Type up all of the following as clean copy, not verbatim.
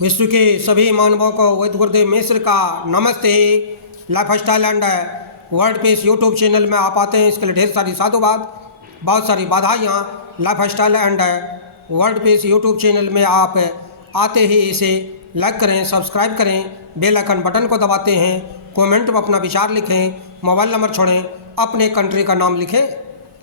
विश्व के सभी मानवों को वैद्य गुरुदेव मिश्र का नमस्ते। Life style and world peace YouTube channel में आप आते हैं, इसके लिए ढेर सारी साधुवाद, बहुत सारी बधाइयाँ। Life style and world peace YouTube channel में आप आते ही इसे लाइक करें, सब्सक्राइब करें, बेल आइकन बटन को दबाते हैं, कमेंट में अपना विचार लिखें, मोबाइल नंबर छोड़ें, अपने कंट्री का नाम लिखें।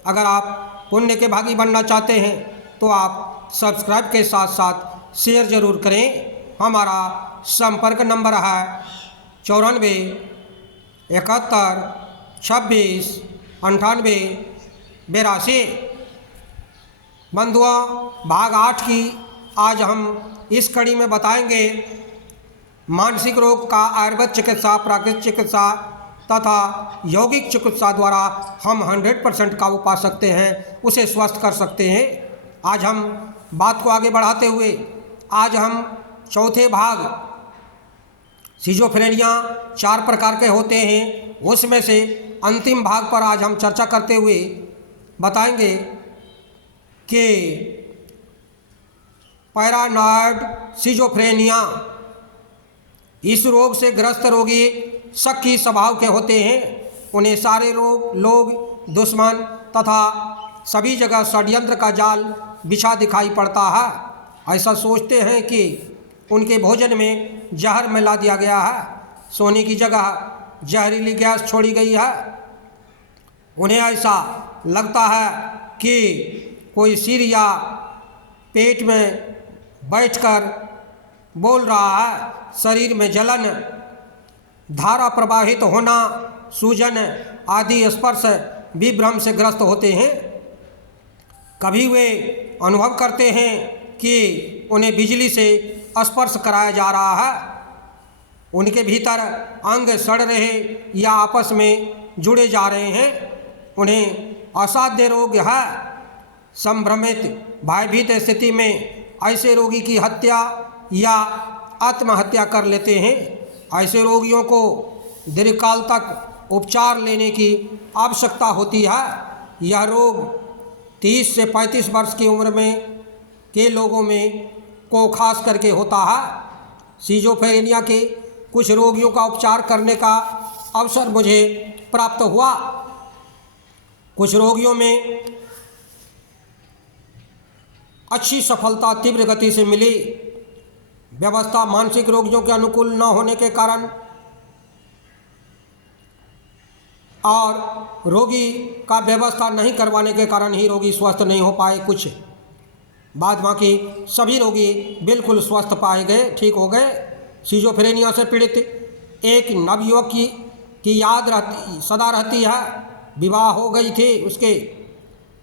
अगर आप पुण्य के भागी बनना चाहते हैं तो आप सब्सक्राइब के साथ साथ शेयर ज़रूर करें। हमारा संपर्क नंबर है 94 71 26 98 82। बंधुओं, भाग 8 की आज हम इस कड़ी में बताएंगे मानसिक रोग का आयुर्वेद चिकित्सा, प्राकृतिक चिकित्सा तथा यौगिक चिकित्सा द्वारा हम 100% काबू पा सकते हैं, उसे स्वस्थ कर सकते हैं। आज हम बात को आगे बढ़ाते हुए आज हम चौथे भाग सिजोफ्रेनिया 4 प्रकार के होते हैं, उसमें से अंतिम भाग पर आज हम चर्चा करते हुए बताएंगे कि पैरानॉइड सिजोफ्रेनिया, इस रोग से ग्रस्त रोगी शक्की स्वभाव के होते हैं। उन्हें सारे लोग दुश्मन तथा सभी जगह षड्यंत्र का जाल बिछा दिखाई पड़ता है। ऐसा सोचते हैं कि उनके भोजन में जहर मिला दिया गया है, सोने की जगह जहरीली गैस छोड़ी गई है। उन्हें ऐसा लगता है कि कोई सिर या पेट में बैठकर बोल रहा है। शरीर में जलन, धारा प्रवाहित होना, सूजन आदि स्पर्श विभ्रम से ग्रस्त होते हैं। कभी वे अनुभव करते हैं कि उन्हें बिजली से स्पर्श कराया जा रहा है, उनके भीतर अंग सड़ रहे या आपस में जुड़े जा रहे हैं। उन्हें असाध्य रोग है। संभ्रमित भयभीत स्थिति में ऐसे रोगी की हत्या या आत्महत्या कर लेते हैं। ऐसे रोगियों को दीर्घकाल तक उपचार लेने की आवश्यकता होती है। यह रोग 30 से 35 वर्ष की उम्र में के लोगों में को खास करके होता है। सिजोफ्रेनिया के कुछ रोगियों का उपचार करने का अवसर मुझे प्राप्त हुआ। कुछ रोगियों में अच्छी सफलता तीव्र गति से मिली। व्यवस्था मानसिक रोगियों के अनुकूल न होने के कारण और रोगी का व्यवस्था नहीं करवाने के कारण ही रोगी स्वस्थ नहीं हो पाए। कुछ बाद बाकी सभी रोगी बिल्कुल स्वस्थ पाए गए, ठीक हो गए। सिजोफ्रेनिया से पीड़ित एक नवयुवक की याद सदा रहती है। विवाह हो गई थी उसके।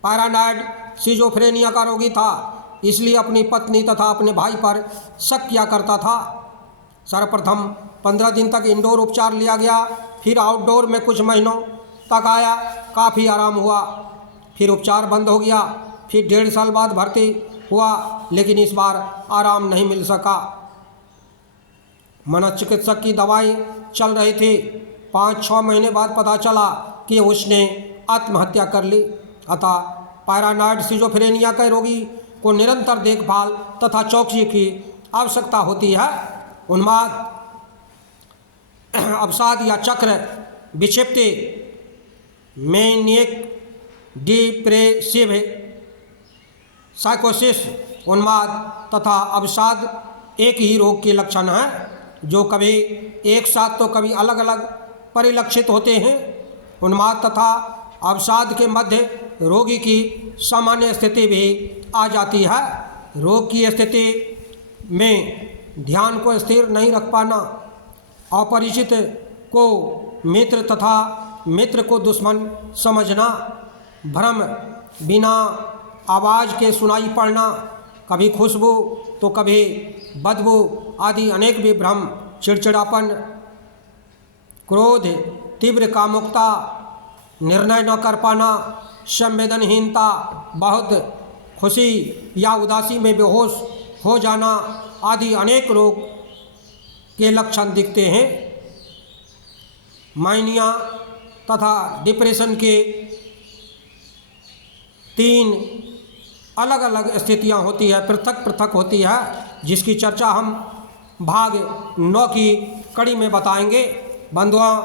पैरानॉइड सिजोफ्रेनिया का रोगी था, इसलिए अपनी पत्नी तथा अपने भाई पर शक किया करता था। सर्वप्रथम 15 दिन तक इंडोर उपचार लिया गया, फिर आउटडोर में कुछ महीनों तक आया। काफ़ी आराम हुआ, फिर उपचार बंद हो गया। फिर 1.5 साल बाद भर्ती हुआ, लेकिन इस बार आराम नहीं मिल सका। मनोचिकित्सक की दवाई चल रही थी। 5-6 महीने बाद पता चला कि उसने आत्महत्या कर ली। अतः पैरानॉइड सिजोफ्रेनिया के रोगी को निरंतर देखभाल तथा चौकसी की आवश्यकता होती है। उन्माद, अवसाद या चक्र विक्षिप्ति, मैनियक डिप्रेसिव साइकोसिस, उन्माद तथा अवसाद एक ही रोग के लक्षण हैं, जो कभी एक साथ तो कभी अलग अलग परिलक्षित होते हैं। उन्माद तथा अवसाद के मध्य रोगी की सामान्य स्थिति भी आ जाती है। रोग की स्थिति में ध्यान को स्थिर नहीं रख पाना, अपरिचित को मित्र तथा मित्र को दुश्मन समझना, भ्रम, बिना आवाज़ के सुनाई पड़ना, कभी खुशबू तो कभी बदबू आदि अनेक भी भ्रम, चिड़चिड़ापन, क्रोध, तीव्र कामुकता, निर्णय न कर पाना, संवेदनहीनता, बहुत खुशी या उदासी में बेहोश हो जाना आदि अनेक रोग के लक्षण दिखते हैं। मानिया तथा डिप्रेशन के 3 अलग अलग स्थितियां होती है, पृथक पृथक होती है, जिसकी चर्चा हम भाग 9 की कड़ी में बताएंगे। बंधुओं,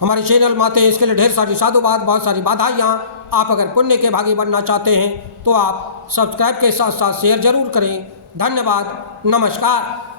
हमारे चैनल में आते हैं इसके लिए ढेर सारी साधुवाद, बहुत सारी बधाइयाँ। आप अगर पुण्य के भागी बनना चाहते हैं तो आप सब्सक्राइब के साथ साथ शेयर जरूर करें। धन्यवाद, नमस्कार।